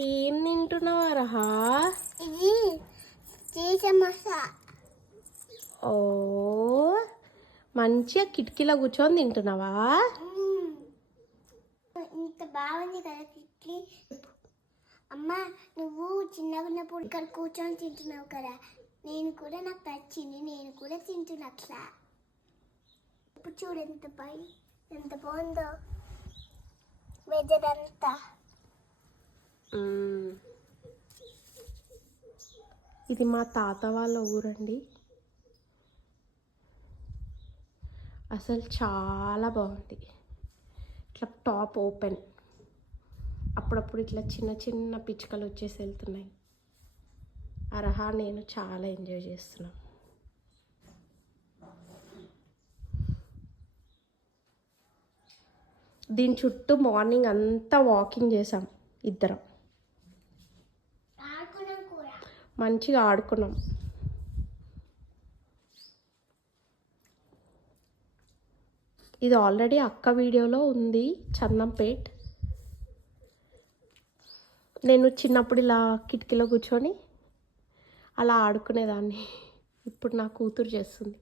ఏం తింటున్నావా రహా? ఇది సమోసా. ఓ, మంచిగా కిటికీలో కూర్చొని తింటున్నావా? ఇంత బాగుంది కదా కిట్లీ. అమ్మ, నువ్వు చిన్నగా ఉన్నప్పుడు ఇక్కడ కూర్చొని తింటున్నావు కదా, నేను కూడా నాకు నచ్చింది, నేను కూడా తింటున్నా అట్లా. ఇప్పుడు చూడు ఎంత బాగుందో వెదర్ అంతా. ఇది మా తాత వాళ్ళ ఊరండి. అసలు చాలా బాగుంది. ఇట్లా టాప్ ఓపెన్, అప్పుడప్పుడు ఇట్లా చిన్న చిన్న పిచ్చుకలు వచ్చేసి వెళ్తున్నాయి. అరహా నేను చాలా ఎంజాయ్ చేస్తున్నాం. దీని చుట్టూ మార్నింగ్ అంతా వాకింగ్ చేసాం ఇద్దరం, మంచిగా ఆడుకున్నాం. ఇది ఆల్రెడీ అక్క వీడియోలో ఉంది, చందంపేట్. నేను చిన్నప్పుడు ఇలా కిటికీలో కూర్చొని అలా ఆడుకునేదాన్ని. ఇప్పుడు నా కూతురు చేస్తుంది.